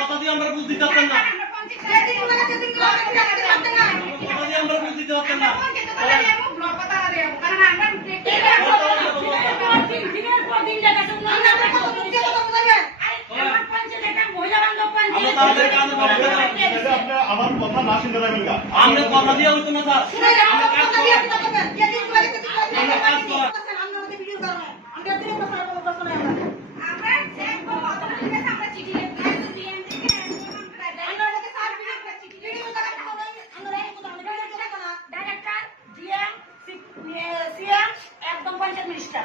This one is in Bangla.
কথা দিয়ে আমরা বুঝতে পারতাম না, আমার কথা না শুনতে পারবেন না, আমরা কথা দিয়ে হইতো না স্যার, একদম পঞ্চায়েত মিনিস্টার।